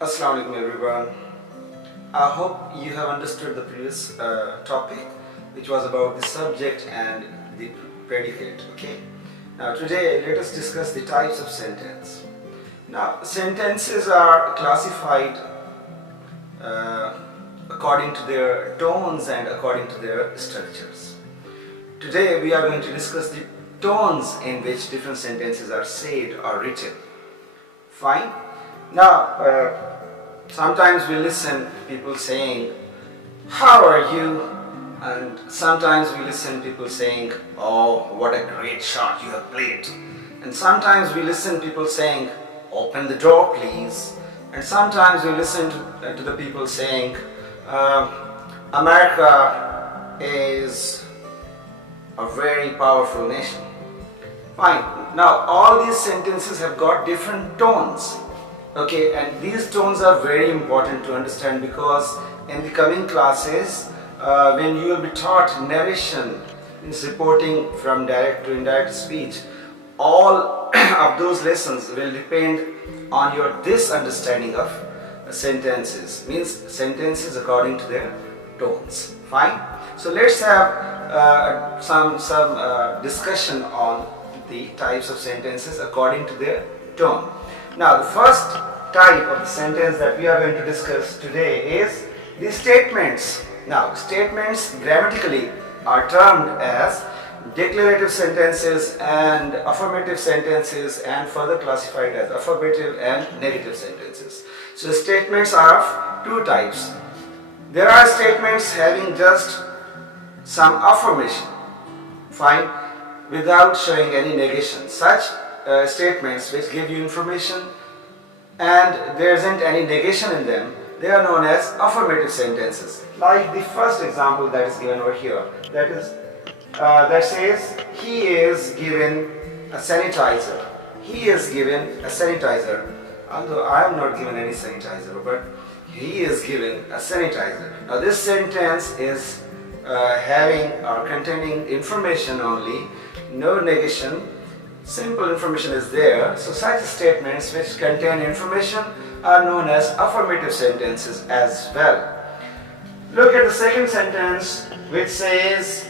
Assalamu alaikum everyone. I hope you have understood the previous topic, which was about the subject and the predicate. Okay. Now today let us discuss the types of sentence. Now sentences are classified according to their tones and according to their structures. Today we are going to discuss the tones in which different sentences are said or written. Fine. Now, sometimes we listen people saying, "How are you?" And sometimes we listen people saying, "Oh, what a great shot you have played." And sometimes we listen people saying, "Open the door, please." And sometimes we listen to the people saying, "America is a very powerful nation." Fine. Now all these sentences have got different tones. Okay, and these tones are very important to understand because in the coming classes, when you will be taught narration, means reporting from direct to indirect speech, all of those lessons will depend on your this understanding of sentences, means sentences according to their tones. Fine. So let's have some discussion on the types of sentences according to their tone. Now the first type of the sentence that we are going to discuss today is the statements. Now statements grammatically are termed as declarative sentences and affirmative sentences, and further classified as affirmative and negative sentences. So statements are of two types. There are statements having just some affirmation, fine, without showing any negation. Such statements which give you information and there isn't any negation in them, they are known as affirmative sentences. Like the first example that is given over here, that says, "He is given a sanitizer." He is given a sanitizer. Although I am not given any sanitizer, but he is given a sanitizer. Now this sentence is having or containing information only, no negation, simple information is there. So such statements which contain information are known as affirmative sentences as well. Look at the second sentence, which says,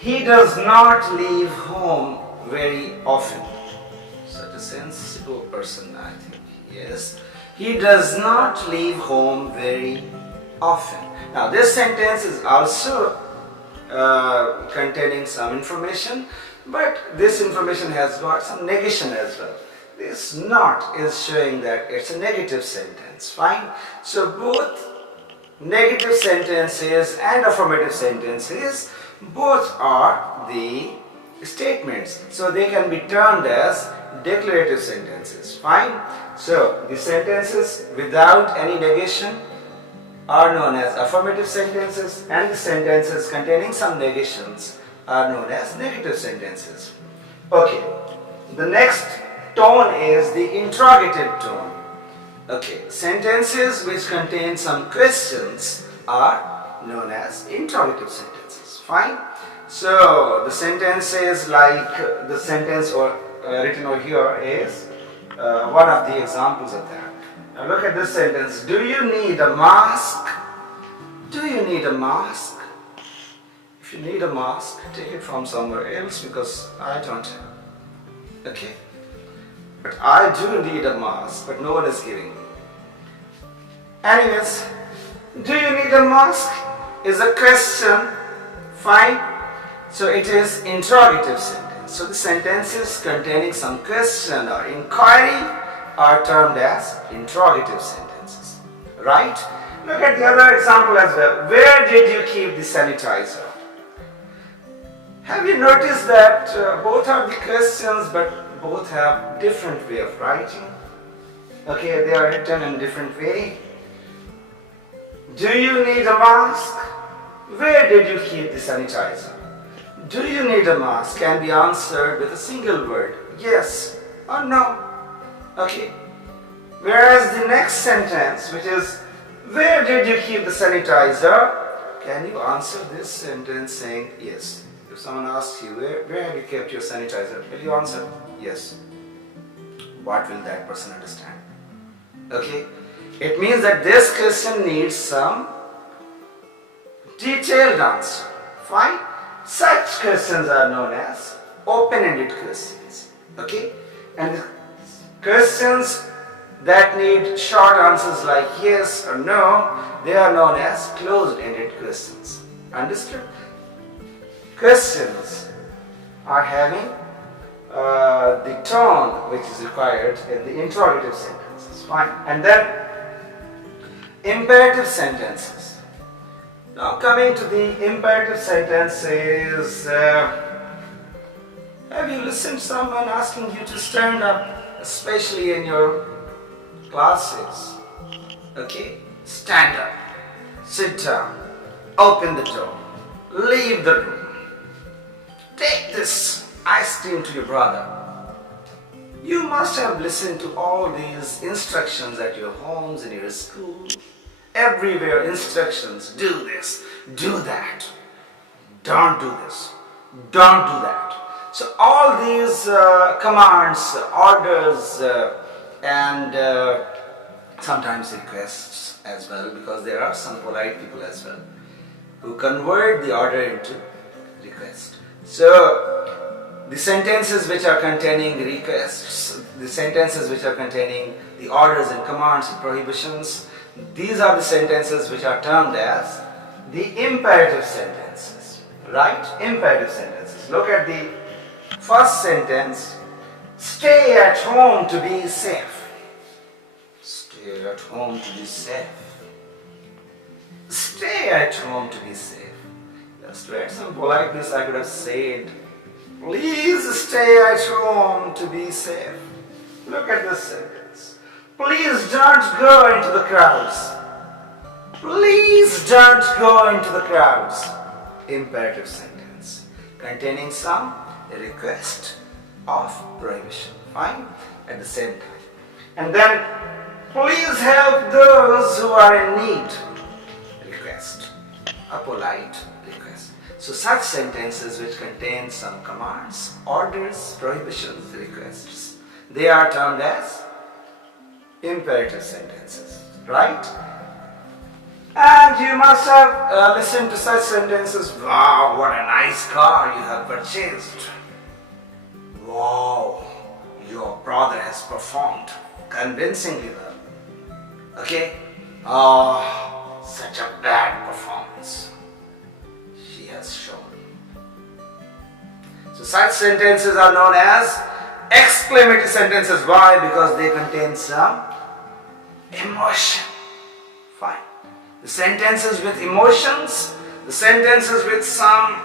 "He does not leave home very often." Such a sensible person, I think. Yes. He does not leave home very often. Now this sentence is also containing some information, but this information has got some negation as well. This not is showing that it's a negative sentence. Fine. So both negative sentences and affirmative sentences, both are the statements. So they can be termed as declarative sentences. Fine. So the sentences without any negation are known as affirmative sentences, and the sentences containing some negations are known as negative sentences. Okay, the next tone is the interrogative tone. Okay, sentences which contain some questions are known as interrogative sentences. Fine. So the sentences like the sentence written over here is one of the examples of that. Now look at this sentence. "Do you need a mask?" Do you need a mask? If you need a mask, take it from somewhere else because I don't have. Okay? But I do need a mask, but no one is giving me. Anyways, "Do you need a mask?" is a question. Fine. So it is interrogative sentence. So the sentences containing some question or inquiry are termed as interrogative sentences. Right? Look at the other example as well. "Where did you keep the sanitizer?" Have you noticed that both are the questions, but both have different way of writing? Okay, they are written in different way. "Do you need a mask?" "Where did you keep the sanitizer?" "Do you need a mask?" can be answered with a single word, yes or no. Okay. Whereas the next sentence, which is, "Where did you keep the sanitizer?" can you answer this sentence saying yes. If someone asks you, where have you kept your sanitizer? Will you answer yes? What will that person understand? Okay. It means that this question needs some detailed answer. Fine? Such questions are known as open-ended questions. Okay? And the questions that need short answers like yes or no, they are known as closed-ended questions. Understood? Questions are having the tone which is required in the interrogative sentences. Fine. And then imperative sentences. Now coming to the imperative sentences, have you listened to someone asking you to stand up, especially in your classes? Okay? Stand up, sit down, open the door, leave the room, take this ice cream to your brother. You must have listened to all these instructions at your homes, in your school, everywhere instructions. Do this, do that, don't do this, don't do that. So all these commands, orders and sometimes requests as well, because there are some polite people as well who convert the order into request. So the sentences which are containing requests, the sentences which are containing the orders and commands and prohibitions, these are the sentences which are termed as the imperative sentences. Right? Imperative sentences. Look at the first sentence. Stay at home to be safe. Stay at home to be safe. Stay at home to be safe. Just to add some politeness, I could have said, please stay at home to be safe. Look at this sentence. Please don't go into the crowds. Please don't go into the crowds. Imperative sentence containing some request of prohibition. Fine? At the same time. And then, please help those who are in need. Request. A polite request. So such sentences which contain some commands, orders, prohibitions, requests, they are termed as imperative sentences. Right? And you must have listened to such sentences. Wow, what a nice car you have purchased. Wow, your brother has performed convincingly well. Okay? Oh, such a bad performance she has shown. So such sentences are known as exclamatory sentences. Why? Because they contain some emotion. Fine. The sentences with emotions, the sentences with some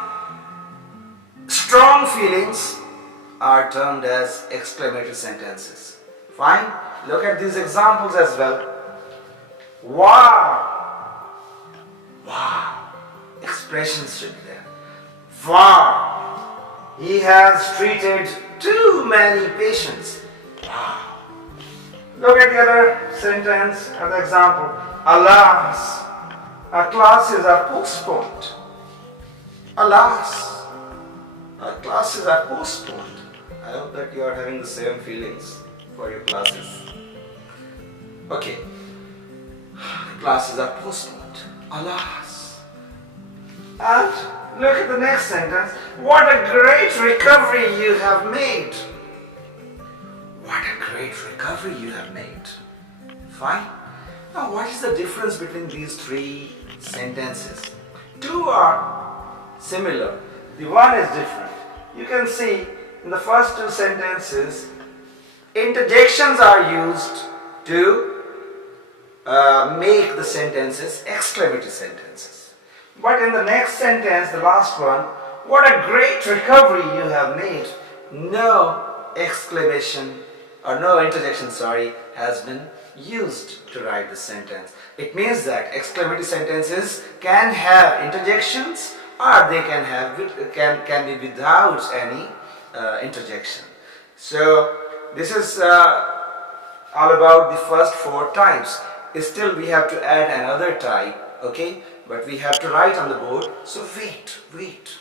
strong feelings are termed as exclamatory sentences. Fine? Look at these examples as well. Wow! Wow! Expressions should be there. Wow! He has treated too many patients. Wow! Look at the other sentence, other example. Alas! Our classes are postponed. Alas! Our classes are postponed. I hope that you are having the same feelings for your classes. Okay. Classes are postponed. Alas. And look at the next sentence. What a great recovery you have made. What a great recovery you have made. Fine. Now what is the difference between these three sentences? Two are similar. The one is different. You can see in the first two sentences, interjections are used to make the sentences exclamatory sentences. But in the next sentence, the last one, what a great recovery you have made, no exclamation or no interjection, has been used to write the sentence. It means that exclamatory sentences can have interjections or they can be without any interjection. So this is all about the first four types. Still we have to add another type, okay? But we have to write on the board, so wait.